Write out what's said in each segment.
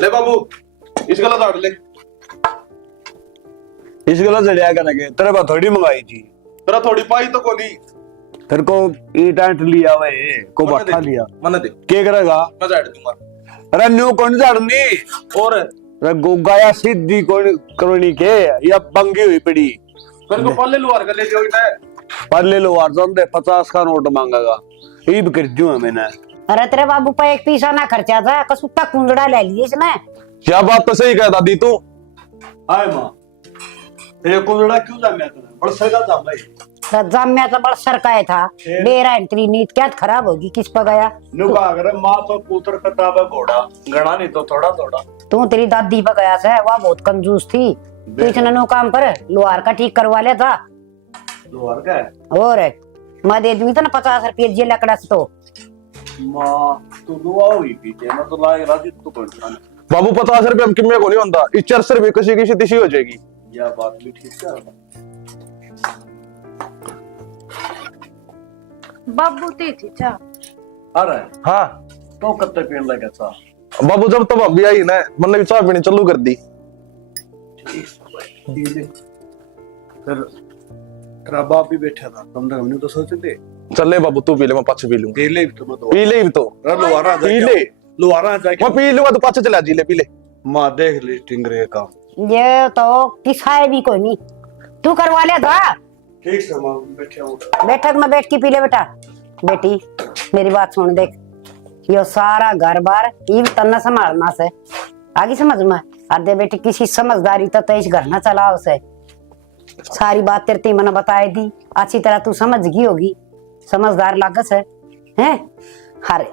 ले बाबू इस गला दाड़ ले। इस गला जड़िया करेंगे तेरे पास थोड़ी मंगाई थी। तेरा थोड़ी पाई तो कोनी। तेरे को ईट आंट लिया वे को बट्ठा लिया मन दे क्या करेगा? मैं झाड़ दूंगा। अरे न्यू कौन झाड़नी और अरे गोगाया सीधी कौन करोनी के या बंगी हुई पड़ी तेरे को पल्ले लुहार का ले जाओ इधर। पर ले लो यार तुम 50 का नोट मांगेगा ईब कर दूं मैंने। अरे तेरे बाबू पे एक पैसा ना खर्चा था कसुत्ता कुंजड़ा ले लिए इसने। क्या बात तो सही कह दादी तू। हाय मां तेरे कुंजड़ा क्यों जाम्या तूने बड़ सगा था भाई। जाम्या तो बड़ सरकाए था मेरा एंट्री नीत क्या खराब होगी किस पर गया नुका अगर मां तो पुत्र कताब घोड़ा गणा नहीं तो थोड़ा थोड़ा तू तेरी दादी पर गया से वह बहुत कंजूस थी तो इसने नो काम कर लोहार का ठीक करवा लिया था। लोहार का है और मैं दे दूंगी तो ना 50 रुपये जे लकड़ा से तो मां तू दुआ हुई पीछे मैं तो लाए राजी तू कौन बाबू 50 रुपए हम किम्मे को नहीं होता इस 400 रुपए किसी किसी तिशी हो जाएगी। यह बात भी ठीक है बाबू ती थी चा अरे हाँ तो कत्ते पीने लगा चा बाबू जब तब अभी आई ना मतलब चाय पीनी चालू कर दी। फिर तेरा बाप भी बैठा था कम से कम नहीं तो सोचते चल बाबू तू पी ले मैं पाछे पी लूंगा। पी ले भी तो लोहारा पी ले लोहारा जाके मैं पी लूंगा तो पाछे चला जी ले पी ले मां देख ले टिंगरे का ये तो किसाए भी कोई नहीं तू करवा लिया था। ठीक से मां बैठा हूं बैठक में बैठ के पी ले बेटा। बेटी मेरी बात सुन देख यो सारा घर बार ये तन्ना संभालना से आगे समझ में आधे बेटी किसी समझदारी तो इस घर ना चलाओ से सारी बात तेरे मैंने बताई दी अच्छी तरह तू समझ गई होगी समझदार लागस है हैं हरे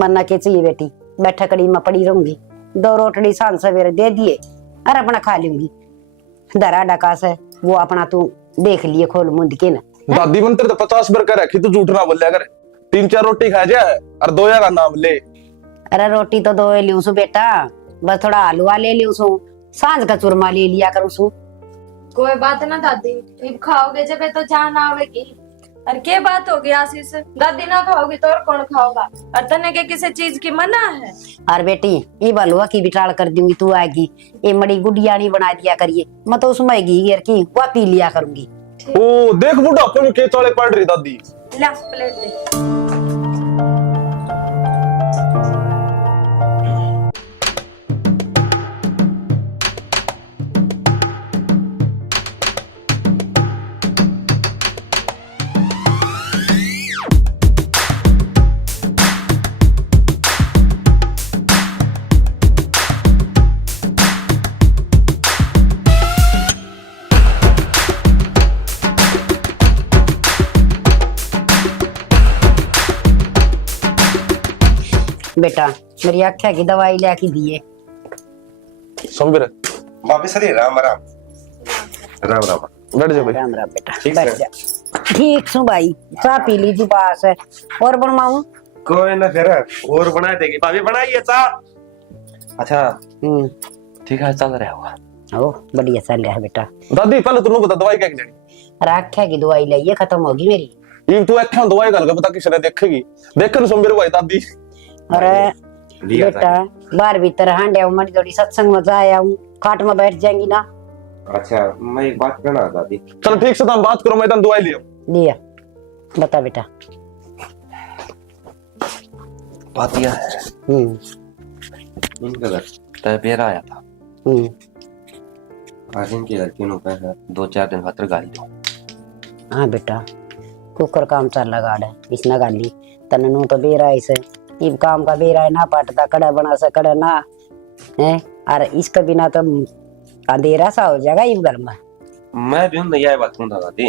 मरना के चाहिए बेटी बैठक कड़ी में पड़ी रहूंगी 2 रोटड़ी सांझ सवेरे दे दिए और अपना खा लूंगी दरा डका से वो अपना तू देख लिए खोल मुंद के ना दादी मन तेरे तो 50 बार कह रखी तू झूठ ना बोलिया कर 3-4 रोटी खा जाए और 2 का नाम ले। अरे रोटी तो 2 लियो सु बेटा बस थोड़ा हलवा ले लियो सु सांझ का चूरमा ले लिया करूं सु। कोई बात ना दादी इब खाओगे जब तो जान आवेगी। और क्या बात होगी आशीष दादी ना खाओगी तो और कौन खाओगा और तने के किसी चीज की मना है। और बेटी ये हलवा की बिटाड़ कर दूंगी तू आएगी ये मड़ी गुड़िया नहीं बना दिया करिए मैं तो उसमें घी घेर की वह पी लिया करूंगी। ओ देख बुढ़ापे में के चाले पड़ रही दादी ला प्लेट दे। बेटा मेरी आख्या की दवाई लेके दिए समझ रहे वापस अरे राम राम राम राम बैठ जा भाई राम राम बेटा ठीक बैठ है। जा। ठीक सु भाई चाय पी लीजिए पास है और बनवाऊं कोई ना फिर और बना देगी भाभी बनाइए चा। अच्छा ठीक है चल रहा होगा ओ बढ़िया चल रहा है बेटा। दादी पहले तू बता दवाई क्या जानी अरे आख्या की दवाई लाइए खत्म होगी मेरी ये तू अच्छा दवाई गल बता किसने देखेगी देखकर सुन मेरे भाई दादी। अरे बेटा बाहर भीतर हांडे मरी थोड़ी सत्संग में जाया हूँ खाट में बैठ जाएंगी ना। अच्छा मैं एक बात करना दादी। चल ठीक से तुम बात करो मैं तुम दवाई लियो लिया बता बेटा। बात यह है इनका घर तबेरा आया था आज इनकी लड़की ने कहा 2-4 दिन खातर गाली दो। हाँ बेटा कुकर काम चल लगा है इसने गाली तनु तो बेरा इसे इब काम का बेरा है ना पाटता कड़ा बना से कड़ा ना है और इसके बिना तो अंधेरा सा हो जाएगा इब घर में। मैं भी उन यही बात कहूँ दादी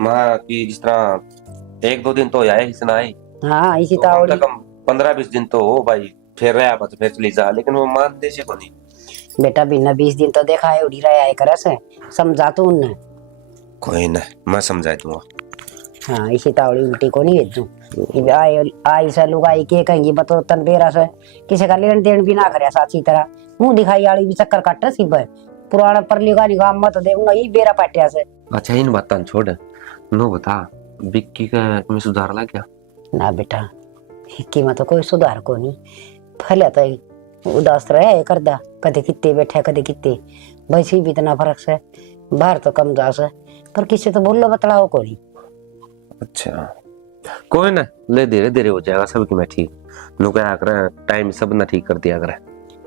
माँ की जिस तरह 1-2 दिन तो आए इसने आई हाँ इसी तो तावड़ी कम 15-20 दिन तो हो भाई फिर रहा तो फिर चली जा लेकिन वो मान देशे को नहीं। बेटा बिना 20 दिन तो देखा है उड़ी रहा है करे से समझा तो उन्हें कोई ना मैं समझा दूंगा। हाँ इसी तावड़ी उल्टी को नहीं भेजू आई से लोग आई के कहेंगी बतो तन बेरा से किसी का लेन देन भी ना करे अच्छी तरह मुंह दिखाई वाली भी चक्कर काट सिब पुराना पर लिखा निगाह मत देऊंगा ये बेरा पाटिया से। अच्छा इन बातन छोड़ नो बता बिक्की का में सुधार ला क्या? ना बेटा हिक्की में तो कोई सुधार को नहीं फले तो उदास रहे करदा, कदे कित्ते बैठे कदे कित्ते, वैसे भी इतना फर्क से बाहर तो कम जा से, पर किसी तो बोलो बतलाओ कोई। अच्छा कोई ना, ले धीरे धीरे हो जाएगा सब कि मैं ठीक नु क्या करे, टाइम सब ना ठीक कर दिया करे।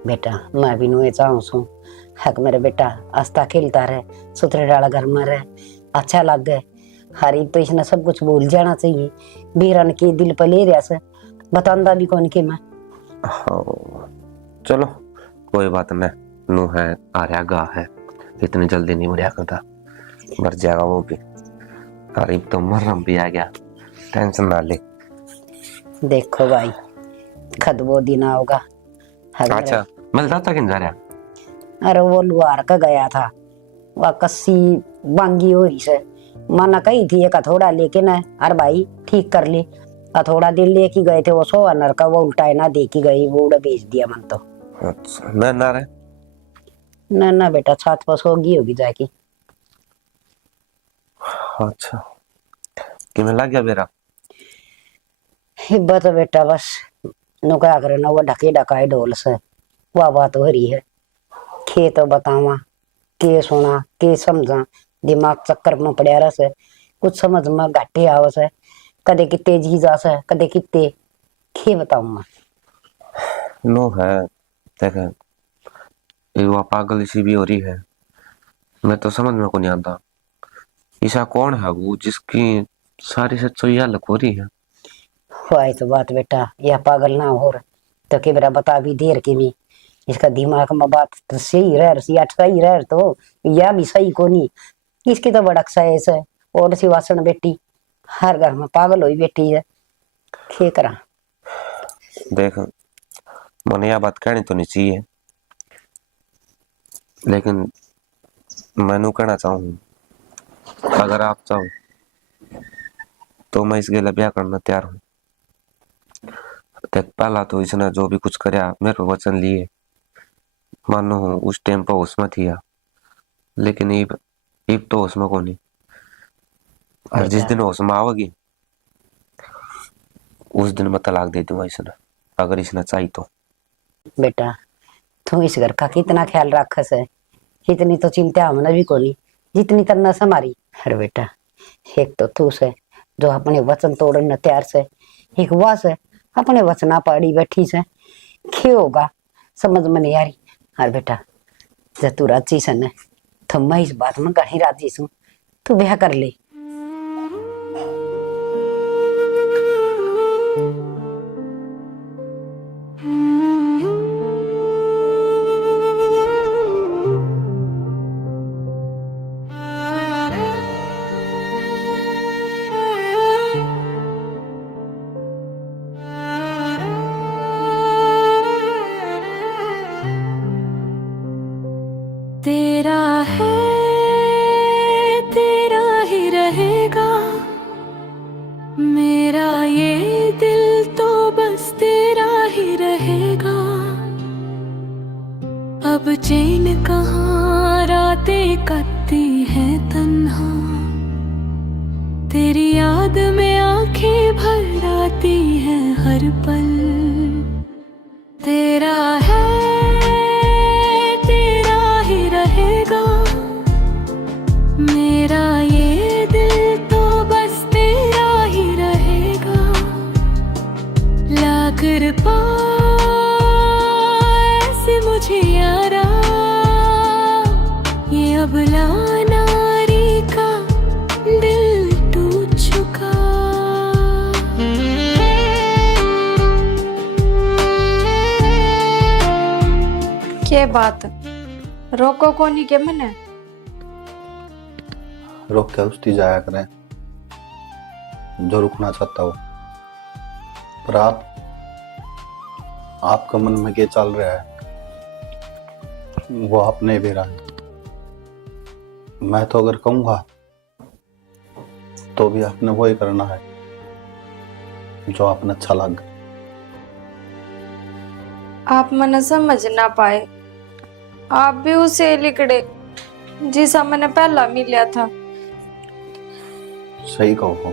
बेटा मैं भी नुए चाहूँ सू हक मेरे बेटा आस्था खेलता रहे, सुथरे डाला घर में रहे, अच्छा लग गए। हरी तो इसने सब कुछ भूल जाना चाहिए, बीरन के दिल पर ले रहा से बतांदा भी कौन के मैं। चलो कोई बात नहीं, नु है आ रहा गा है, इतनी जल्दी नहीं मरिया करता, मर जाएगा वो भी। अरे तो मरम भी आ गया, टेंशन ना ले। देखो भाई खद वो दिन होगा। अच्छा मिलता था किन जा रहा? अरे वो लुहार का गया था, वह कस्सी बांगी हो रही से, माना कही थी एक हथौड़ा लेके ना, अरे भाई ठीक कर ले। हथौड़ा दिन लेके गए थे वो 100 अनर का, वो उल्टा ना दे की गई, वो उड़ा बेच दिया मन तो। अच्छा ना रे ना बेटा छात पास होगी जाके। अच्छा कि मैं लग गया मेरा हिब्बत बेटा बस नुका करे ना, वो ढके ढकाए ढोल से वह बात हो रही है। खेत तो बतावा के सुना के समझा, दिमाग चक्कर में पड़ा रहा से, कुछ समझ में घाटे आवे से, कदे कितने जी जा से कदे कितने खे बताऊं मैं। नो है देख, युवा पागल सी भी हो रही है, मैं तो समझ में को नहीं आता ईशा कौन है वो जिसकी सारी सच्चाई अलग हो रही है। वही तो बात बेटा, यह पागल ना हो रहा तो के बेरा बता भी देर के भी, इसका दिमाग में बात तो सही रह रही सही रह तो यह भी सही को नहीं, इसकी तो बड़क सा ऐसा है। और सी वासन बेटी हर घर में पागल हुई बेटी है, खे करा। देख मैंने यह बात कहनी तो नहीं चाहिए, लेकिन मैनू कहना चाहूँ, अगर आप चाहो तो मैं इस गेला ब्याह करना तैयार हूँ। देख पहला तो इसने जो भी कुछ करया मेरे पे वचन लिए, मानो उस टाइम पर होश में थिया, लेकिन इब तो होश में को नहीं। और जिस दिन होश में आवेगी उस दिन मैं तलाक दे दूंगा इसने, अगर इसने चाहिए तो। बेटा तू इस घर का कितना ख्याल रखस है, इतनी तो चिंता हमने भी को नहीं जितनी तरना से हमारी। अरे बेटा एक तो तू से जो अपने वचन तोड़ने तैयार से, एक वह से अपने वचना पाड़ी बैठी से, क्या होगा समझ में नहीं आ रही। अरे बेटा जब तू राजी से न तो मैं इस बात में घनी राजी हूँ, तू ब्याह कर ले। तेरा है तेरा ही रहेगा, मेरा ये दिल तो बस तेरा ही रहेगा। अब चैन कहाँ रातें कटती है तन्हा, तेरी याद में आंखें भर आती है हर पल। तेरा है मेरा ये दिल तो बस तेरा ही रहेगा। लाकर पास मुझे यारा, ये अबला नारी का दिल टूट चुका। क्या बात रोको कोनी के मने रोक के उसकी जाया करें जो रुकना चाहता हो, पर आपका मन में क्या चल रहा है वो आप नहीं भी रहा है। मैं तो अगर कहूंगा तो भी आपने वही करना है जो आपने अच्छा लगे। आप मन समझ ना पाए, आप भी उसे लिखड़े जिसा मैंने पहला मिला था। सही कहो,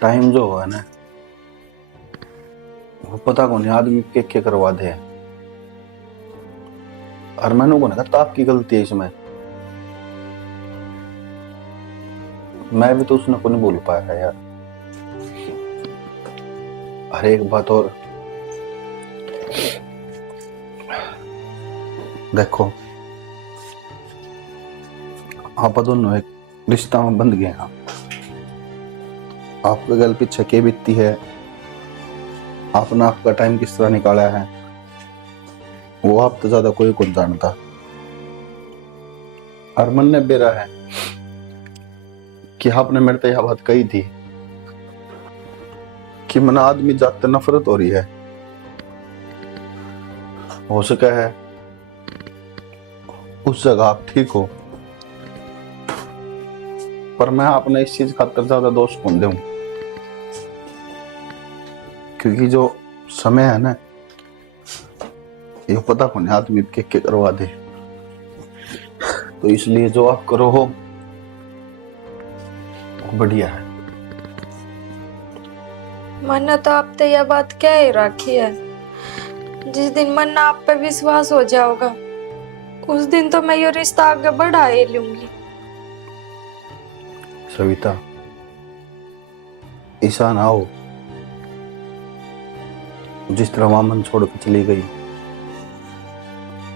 टाइम जो है ना वो पता कौन है आदमी के करवा दे। और मैंने को कहा आपकी गलती है इसमें, मैं भी तो उसने को नहीं बोल पाया है यार। अरे एक बात और देखो, आप दोनों एक रिश्ता में बंध गए हैं। आपके गल पीछे के बीतती है, आपने आपका टाइम किस तरह निकाला है, वो आप तो ज्यादा कोई कौन जानता। और मन ने बेरा है कि आपने मेरे तो यह बात कही थी कि मन आदमी जाते नफरत हो रही है। हो सका है उस जगह आप ठीक हो, पर मैं आपने इस चीज खातर ज्यादा दोष कौन दूं, क्योंकि जो समय है ना, ये पता कौन आदमी के करवा दे। तो इसलिए जो आप करो हो वो बढ़िया है। मैंने तो आप तो यह बात कह ही रखी है, जिस दिन मन आप पे विश्वास हो जाओगा उस दिन तो मैं ये रिश्ता आगे बढ़ा ही लूंगी। सविता, ऐसा ना हो जिस तरह वहां मन छोड़ के चली गई,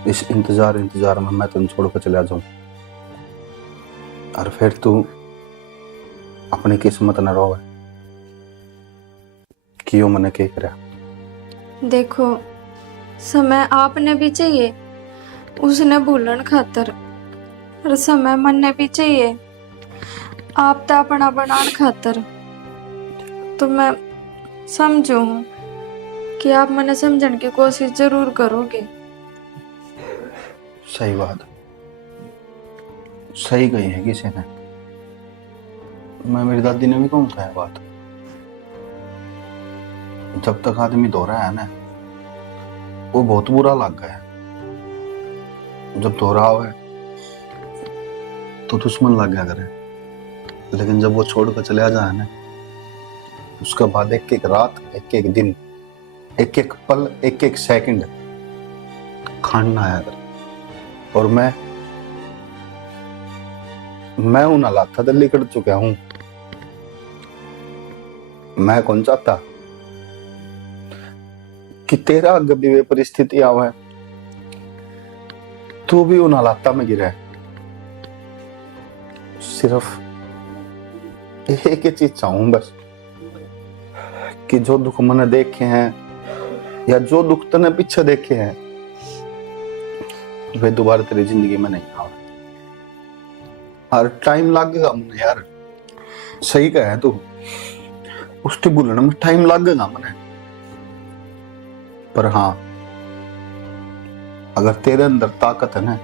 इस इंतजार में मैं तुम छोड़ कर चला जाऊं और फिर तू अपनी किस्मत न रोवे कि यो मने के करा। देखो, समय आपने भी चाहिए उसने भूलन खातर, और समय मन ने भी चाहिए आप तो अपना बनान खातर। तो मैं समझू हूँ कि आप मने समझने की कोशिश जरूर करोगे। सही बात, सही कही है किसी ने। मैं मेरी दादी ने भी कहूँ है बात, जब तक आदमी धो रहा है ना, वो बहुत बुरा लग गया है। जब धो रहा हो तो दुश्मन लग गया करे, लेकिन जब वो छोड़ कर चले जाए ना, उसके बाद एक एक रात, एक एक दिन, एक एक पल, एक एक सेकंड खाना आया करे। और मैं उन हालात था दिल्ली कट चुका हूं। मैं कौन चाहता कि तेरा अगर भी वे परिस्थिति आवे तू भी उन हालात में गिरा है। सिर्फ एक ही चीज चाहूं बस, कि जो दुख मैंने देखे हैं या जो दुख तने पीछे देखे हैं वे दोबारा तेरी जिंदगी में नहीं आवे। और टाइम लगेगा मुझे यार, सही कहे तू, उसके भूलने में टाइम लगेगा मुझे। पर हाँ, अगर तेरे अंदर ताकत है ना,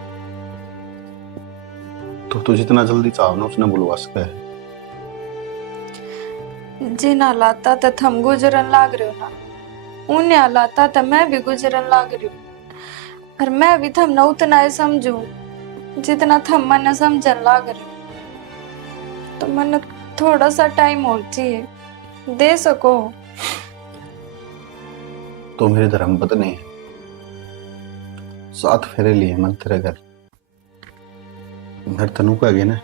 तो तू जितना जल्दी चाहो ना उसने बुलवा सके है। जिन हालात तो थम गुजरन लाग रहे हो ना, उन्हें हालात तो मैं भी गुजरन लाग रही हूँ। और मैं भी थम ना उतना ही समझू जितना थम मन समझन लाग रहे हो। तो मन थोड़ा सा टाइम और चाहिए, दे सको। तो मेरी धर्मपत्नी है, 7 फेरे लिए मन तेरे घर। मेरे तनु को आगे ना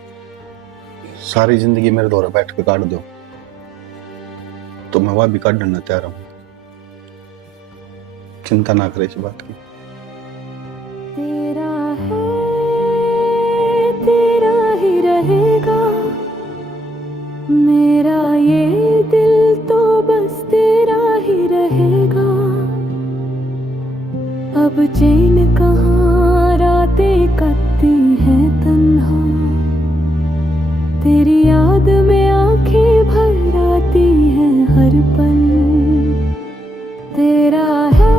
सारी जिंदगी मेरे दौरे बैठ के काट दो, तो मैं वह भी काट देना तैयार हूं। चिंता ना करे इस बात की। तेरा है, तेरा ही रहेगा, मेरा ये दिल तो बस तेरा ही रहेगा। अब चैन कहाँ, रातें कटती हैं तन्हा, तेरी याद में आंखें भर आती हैं हर पल। तेरा है,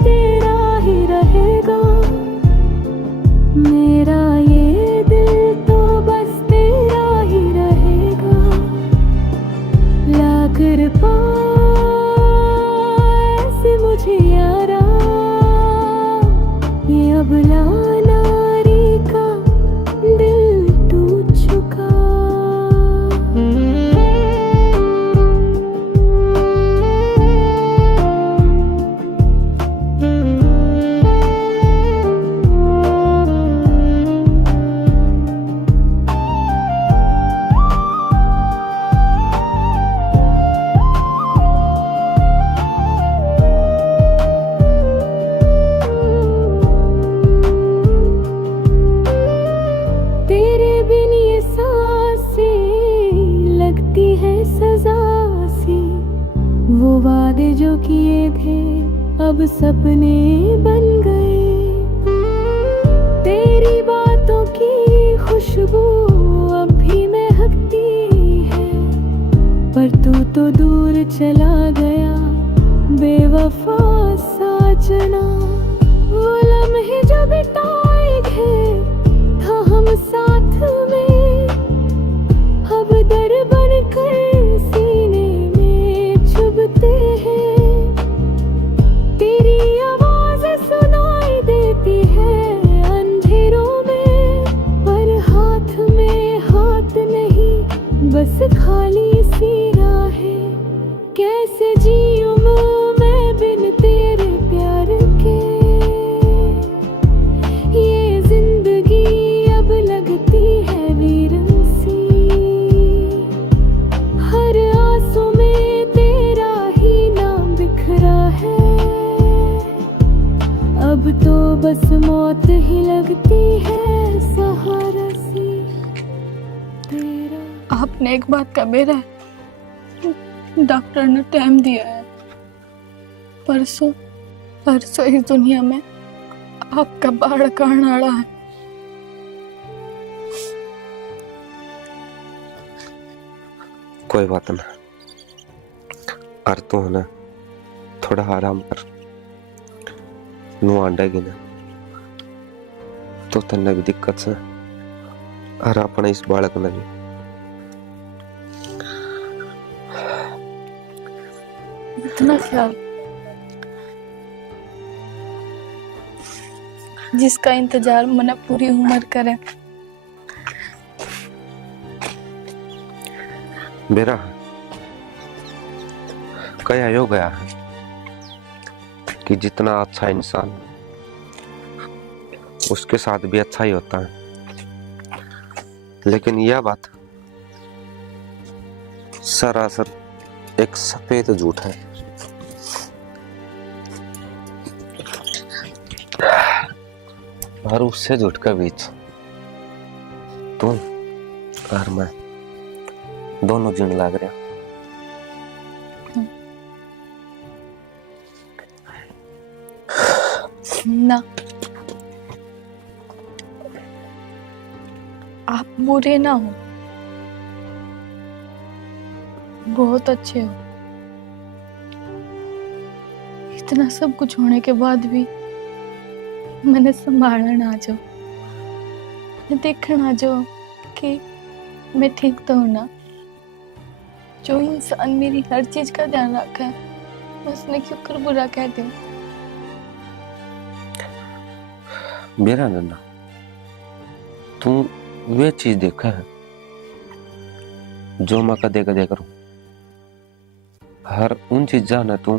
तेरा ही रहेगा, मेरा ये दिल तो बस तेरा ही रहेगा। लाकर पास मुझे यारा, ये अबला नारी का दिल टूट चुका। जो किए थे अब सपने बन गए। तेरी बातों की खुशबू अब भी महकती है, पर तू तो दूर चला गया बेवफा साजना। वो लम्हे जो बिताए थे था हम साथ में, अब दर बन कर सीने में चुभते हैं। तेरी आवाज सुनाई देती है अंधेरों में, पर हाथ में हाथ नहीं बस खाली सी राहें। कैसे जीऊं मैं बिन तेरे प्यार के, ये जिंदगी अब लगती है वीरन सी। हर आंसू में तेरा ही नाम बिखरा है, अब तो बस मौत ही लगती है सहारा सी तेरा। आपने एक बात का मेरा डॉक्टर ने टाइम दिया है, परसों इस दुनिया में आपका बाढ़ का नाड़ा है। कोई बात ना, और तू है ना थोड़ा आराम कर, नुआडेगी ना तो तन्ने भी दिक्कत से, और अपने इस बालक ने भी। इतना ख्याल जिसका इंतजार मैंने पूरी उम्र करे। मेरा कया हो गया है कि जितना अच्छा इंसान उसके साथ भी अच्छा ही होता है, लेकिन यह बात सरासर एक सफेद झूठ है। और उससे झूठ के बीच तुम और मैं दोनों जीने लग रहे हैं। ना, आप बुरे ना हो, बहुत अच्छे हो। इतना सब कुछ होने के बाद भी मैंने संभालना आ जाओ, देखना आ जाओ कि मैं ठीक तो हूं ना। जो इंसान मेरी हर चीज का ध्यान रखा है उसने क्यों कर बुरा कह दिया। मेरा नन्ना, तू वे चीज देखा है जो मैं कदे कदे करूं, हर उन चीजा ने तू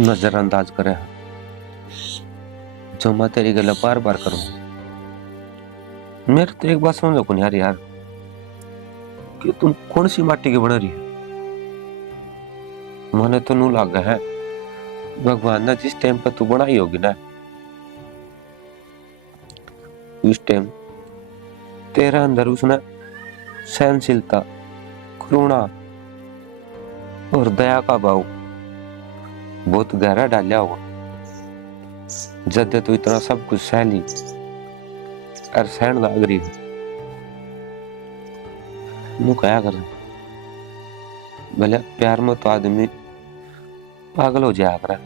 नजरअंदाज करे है जो मैं तेरी गला बार बार करूं। मेरे तो एक बात समझो कौन यार कि तुम कौन सी माटी की बन रही है। मैंने तो नू लगा है भगवान ने जिस टाइम पर तू बनाई होगी ना, उस टाइम तेरा अंदर उसने सहनशीलता, करुणा और दया का भाव बहुत गहरा डालिया होगा। जब तू इतना सब कुछ सह ली और सहन लाग रही है, नू क्या कर भले प्यार में तो आदमी पागल हो जाया कर,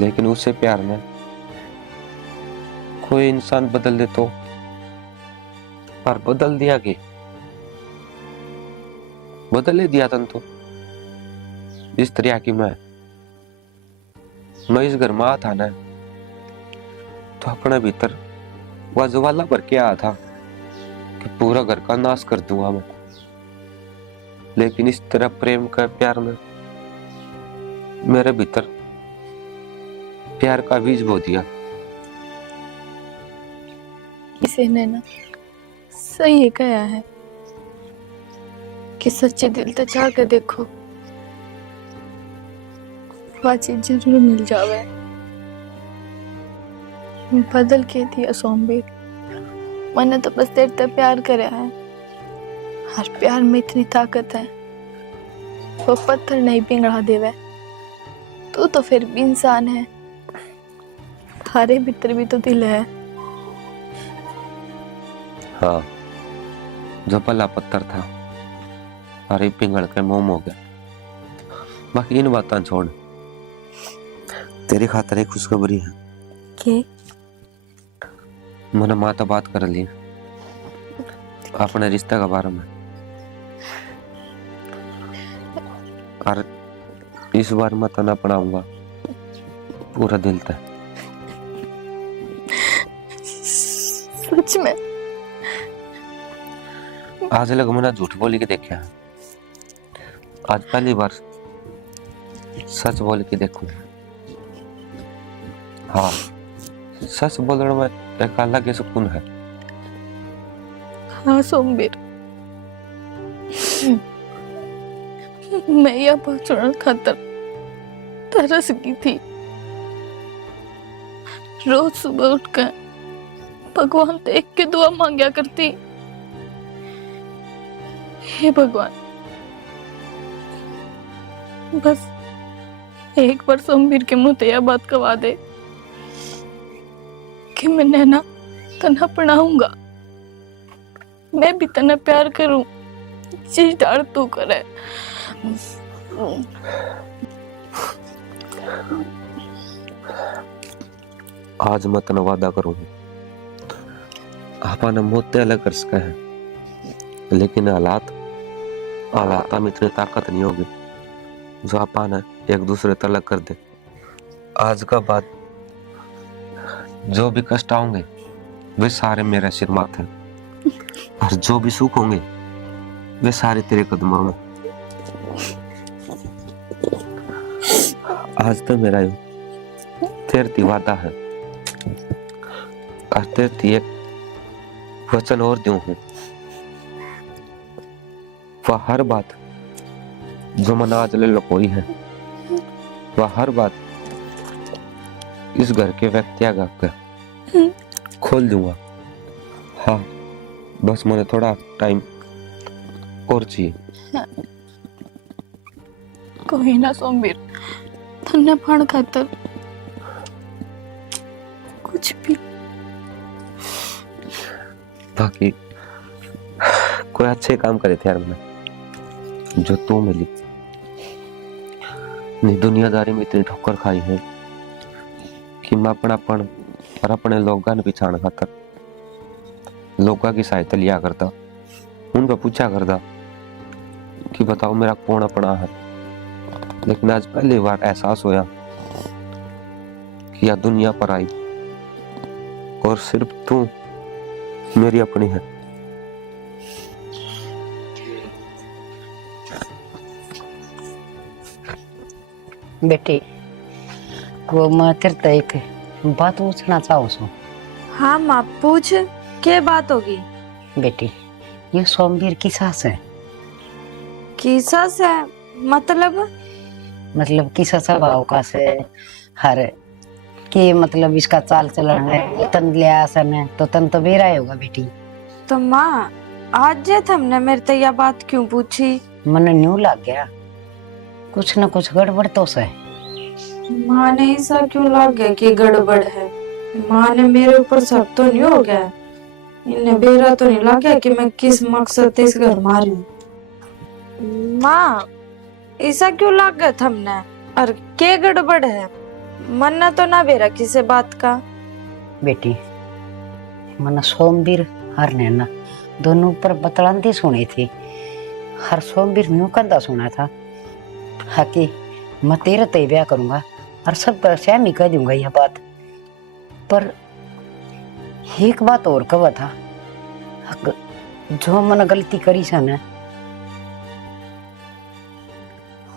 लेकिन उससे प्यार में कोई इंसान बदल दे तो, पर बदल दिया कि बदल ही दिया तन तो। इस तरह की मैं इस घर में था ना तो अपने भीतर वह ज्वाला भर के आया था कि पूरा घर का नाश कर दूंगा मैं, लेकिन इस तरह प्रेम का प्यार में मेरे भीतर प्यार का बीज बो दिया। इसे ने ना सही कहा है कि सच्चे दिल तो चाह के देखो, वह चीज जरूर मिल जावे। बदल के थी असोम्बीर, मैंने तो बस तेरे तक प्यार करे है, हर प्यार में इतनी ताकत है वो पत्थर नहीं पिघला देवे। तू तो फिर भी इंसान है, थारे भीतर भी तो दिल है। हाँ, जो पहला पत्थर था अरे पिघल के मोम हो गया। बाकी इन बातें छोड़, तेरी खातर एक खुशखबरी है। के मैंने माँ तो बात कर ली अपने रिश्ते के बारे में, और इस बार मैं तना अपनाऊंगा पूरा दिल तक। सच में? आज लग मैंने झूठ बोली के देखा, आज पहली बार सच बोल के देखूं। हाँ, सच बोलने में एक अलग ही सुकून है। हाँ सोमवीर, मैं यह पहुंचने खातर तरस गई थी। रोज सुबह उठकर भगवान से एक के दुआ मांगया करती, हे भगवान बस एक बार सोमवीर के मुंह यह बात कवा दे कि मैं नैना तना पढ़ाऊंगा, मैं भी तना प्यार करूं जिस डाल तू करे। आज मैं तना वादा करूं, आपा ने मोते अलग कर सका है, लेकिन हालात में इतनी ताकत नहीं होगी जो आपा ने एक दूसरे तक अलग कर दे। आज का बाद जो भी कष्ट आएंगे वे सारे मेरे सिर माथे, और जो भी सुख होंगे वे सारे तेरे कदमों में। आज तो मेरा तेरती वादा है, और तेरती एक वचन और दूं हूं। वह हर बात जो मन आज ले लुकोई है, वह हर बात इस घर के व्यक्ति आगे खोल दूंगा। हाँ, बस मुझे थोड़ा टाइम और चाहिए। कोई ना सोमवीर, तन्ने पण खातर कुछ भी। बाकी कोई अच्छे काम करे थे यार, मैंने जो तू मिली नहीं। दुनियादारी में इतनी ठोकर खाई है कि मैं अपनापन और अपने लोगों ने पिछाड़ खातर लोगों की सहायता लिया करता, उनका पूछा करता कि बताओ मेरा कौन अपना है। लेकिन आज पहली बार एहसास होया कि यह दुनिया पर आई और सिर्फ तू मेरी अपनी है। बेटी, वो मैं तेरे एक बात पूछना चाहूँ सो। हाँ माँ, पूछ, क्या बात होगी? बेटी, ये सोमवीर की सास है। की सास है? मतलब किसा स्वभाव का से हर के मतलब इसका चाल चलन है, तन लिया है तो तन तो बेरा होगा बेटी। तो माँ, आज जे तुमने मेरे से यह बात क्यों पूछी? मन न्यू लग गया कुछ न कुछ गड़बड़ तो से। माँ ने ऐसा क्यों लग गया कि गड़बड़ है? माँ ने मेरे ऊपर शक तो नहीं हो गया? इन्हें बेरा तो नहीं लग गया कि मैं किस मकसद से इस घर में आ रही हूँ? माँ, ऐसा क्यों लग गया तुमने? और क्या गड़बड़ है? मन्ना तो ना बेरा किसी बात का। बेटी, मन सोमवीर हर नैना दोनों ऊपर बतलांदी सुनी थी। हर सोमवीर न्यू कंधा सुना था कि मैं तेरे तय ब्याह करूंगा और सब सहमी कह दूंगा यह बात। पर एक बात और कहा था, जो मन गलती करी सा ना,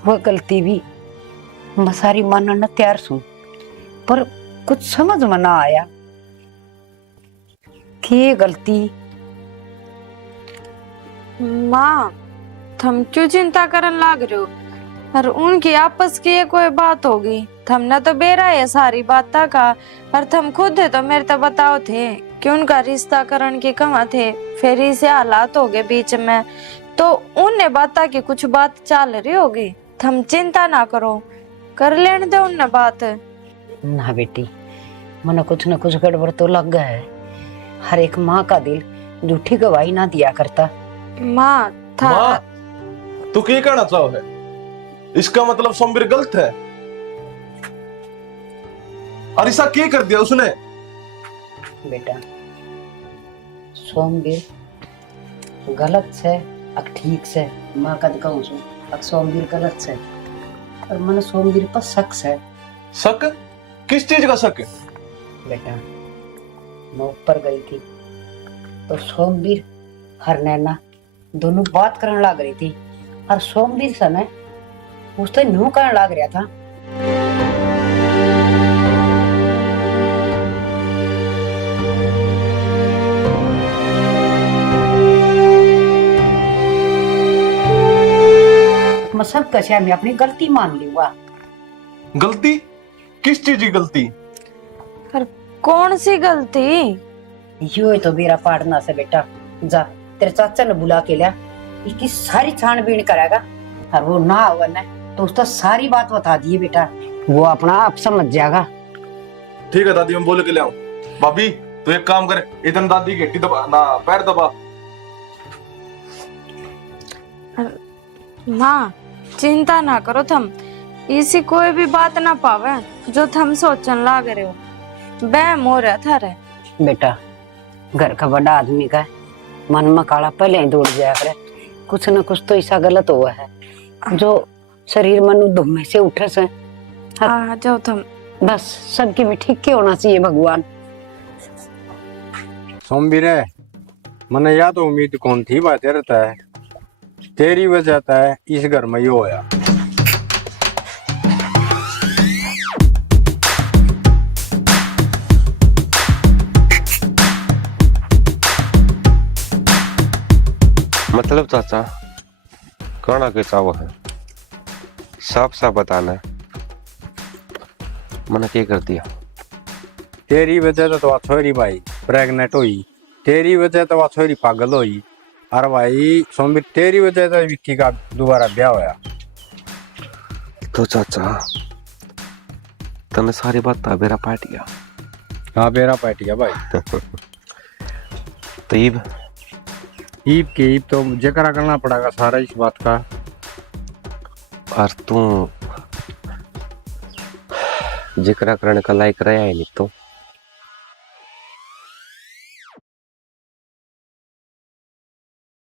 वह गलती भी मैं सारी मानने तैयार हूं। पर कुछ समझ में ना आया कि ये गलती। माँ, तुम क्यों चिंता करने लग रहे हो? और उनकी आपस की ये कोई बात होगी? तुमने तो बेरा है सारी बात का, और तुम खुद है तो मेरे तो बताओ थे कि उनका रिश्ता करण के कमा थे, फिर इसे हालात हो गए बीच में, तो उनने बाता की कुछ बात चल रही होगी, थम चिंता ना करो, कर लेने दो उनने बात। ना बेटी, मन कुछ न कुछ गड़बड़ तो लग गया है। हर एक माँ का दिल झूठी गवाही ना दिया करता। माँ था माँ, तू क्या कहना चाहो है? इसका मतलब सोमवीर गलत है। और ऐसा क्या कर दिया उसने? बेटा, सोमवीर गलत से अक ठीक से माँ का कहूँ सु अक सोमवीर गलत से, पर मन सोमवीर पर शक है। शक? किस चीज का शक है? बेटा, मैं ऊपर गई थी तो सोमवीर हर नैना दोनों बात करने लग रही थी, और सोमवीर समय उससे न्यू करने लग रहा था। मैं सब कशा में अपनी गलती मान ली हुआ। गलती? किस चीज की गलती? पर कौन सी गलती? यो ही तो मेरा पाड़ना से बेटा, जा तेरे चाचा ने बुला के लिया, इसकी सारी छानबीन करेगा, और वो ना होगा ना तो उसका सारी बात बता दिए बेटा, वो अपना आप समझ जाएगा। ठीक है दादी, मैं बोल के ले आऊं। भाभी तू एक काम कर, इधर दादी की हड्डी दबा ना, पैर दबा। माँ चिंता ना करो थम, इसी कोई भी बात ना पावे जो थम सोचन लाग रहे हो। बैम हो रहा था रे बेटा, घर का बड़ा आदमी का मन में काला पहले ही दौड़ जाया करे, कुछ न कुछ तो ऐसा गलत हुआ है जो शरीर मन धुम्मे से उठे से। आ जाओ थम। बस सबके भी ठीक के होना चाहिए भगवान। सोमवीर, मने या तो उम्मीद कौन थी बात रहता है, तेरी वजह है इस घर में ये होया। मतलब चाचा कहना के चाहो है, साफ साफ बताना है, मैंने क्या कर दिया? तेरी वजह तो छोरी भाई प्रेग्नेंट हुई, तेरी वजह तो छोरी पागल हुई, और भाई सोमवीर तेरी वजह तो विक्की का दोबारा ब्याह होया। तो चाचा तने सारी बात था बेरा पाट गया। हाँ बेरा पाट गया भाई। तो ईब के ईब तो जिक्र करना पड़ेगा सारा इस बात का। और तू जिक्र करने का लायक रहा है नहीं तो